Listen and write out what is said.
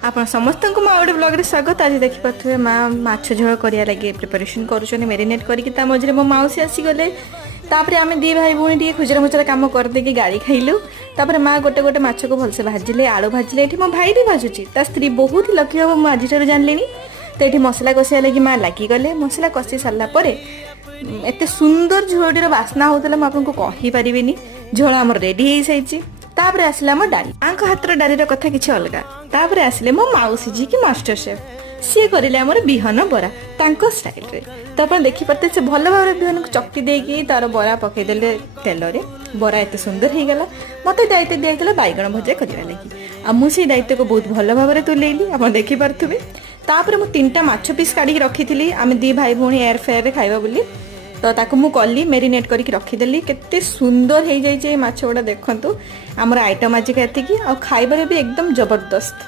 ଆପଣ ସମସ୍ତଙ୍କୁ ମା ଗୋଟେ ବ୍ଲଗରେ ସ୍ୱାଗତ। ଆଜି ଦେଖିପାରୁଥିବେ ମା ମାଛ ଝୋଳ କରିବା ଲାଗି ପ୍ରିପାରେସନ୍ କରୁଛନ୍ତି, ମ୍ୟାରିନେଟ୍ କରିକି। ତା ମଝିରେ ମୋ ମାଉସୀ ଆସିଗଲେ। ତାପରେ ଆମେ ଦି ଭାଇ ଭଉଣୀ ଟିକେ ଖୁଚୁରା ମୁଚୁରା କାମ କରିଦେଇକି ଗାଳି ଖାଇଲୁ। ତାପରେ ମା ଗୋଟେ ଗୋଟେ ମାଛକୁ ଭଲସେ ଭାଜିଲେ, ଆଳୁ ଭାଜିଲେ। ଏଠି ମୋ ଭାଇ ବି ଭାଜୁଛି, ତା ସ୍ତ୍ରୀ ବହୁତ ଲକି ହେବ ମୁଁ ଆଜିଠାରୁ ଜାଣିଲିଣି। ତ ଏଠି ମସଲା କଷିବା ଲାଗି ମା ଲାଗିଗଲେ। ମସଲା କଷି ସାରିଲା ପରେ ଏତେ ସୁନ୍ଦର ଝୋଳଟିର ବାସ୍ନା ହେଉଥିଲା ମୁଁ ଆପଣଙ୍କୁ କହିପାରିବିନି। ଝୋଳ ଆମର ରେଡ଼ି ହେଇଯାଇଛି। ତାପରେ ଆସିଲା ଆମ ଡାଲି। ମାଙ୍କ ହାତର ଡାଲିର କଥା କିଛି ଅଲଗା। ତାପରେ ଆସିଲେ ମୋ ମାଉସୀ ଯିଏକି ମାଷ୍ଟର ସେଫ୍, ସିଏ କରିଲେ ଆମର ବିହନ ବରା ତାଙ୍କ ଷ୍ଟାଇଲରେ। ତ ଆପଣ ଦେଖିପାରୁଥିବେ ସେ ଭଲ ଭାବରେ ବିହନକୁ ଚକଟି ଦେଇକି ତାର ବରା ପକେଇଦେଲେ ତେଲରେ। ବରା ଏତେ ସୁନ୍ଦର ହେଇଗଲା। ମୋତେ ଦାୟିତ୍ୱ ଦିଆଯାଇଥିଲା ବାଇଗଣ ଭଜା କରିବା ଲାଗି, ଆଉ ମୁଁ ସେଇ ଦାୟିତ୍ୱକୁ ବହୁତ ଭଲ ଭାବରେ ତୁଲେଇଲି, ଆପଣ ଦେଖିପାରୁଥିବେ। ତାପରେ ମୁଁ 3ଟା ମାଛ ପିସ୍ କାଢ଼ିକି ରଖିଥିଲି, ଆମେ ଦି ଭାଇ ଭଉଣୀ ଏୟାର ଫ୍ରାଏରେ ଖାଇବା ବୋଲି। ତ ତାକୁ ମୁଁ କଲି, ମ୍ୟାରିନେଟ୍ କରିକି ରଖିଦେଲି। କେତେ ସୁନ୍ଦର ହେଇଯାଇଛି ଏଇ ମାଛ ଗୁଡ଼ା ଦେଖନ୍ତୁ। ଆମର ଆଇଟମ୍ ଆଜିକା ଏତିକି, ଆଉ ଖାଇବାରେ ବି ଏକଦମ ଜବରଦସ୍ତ।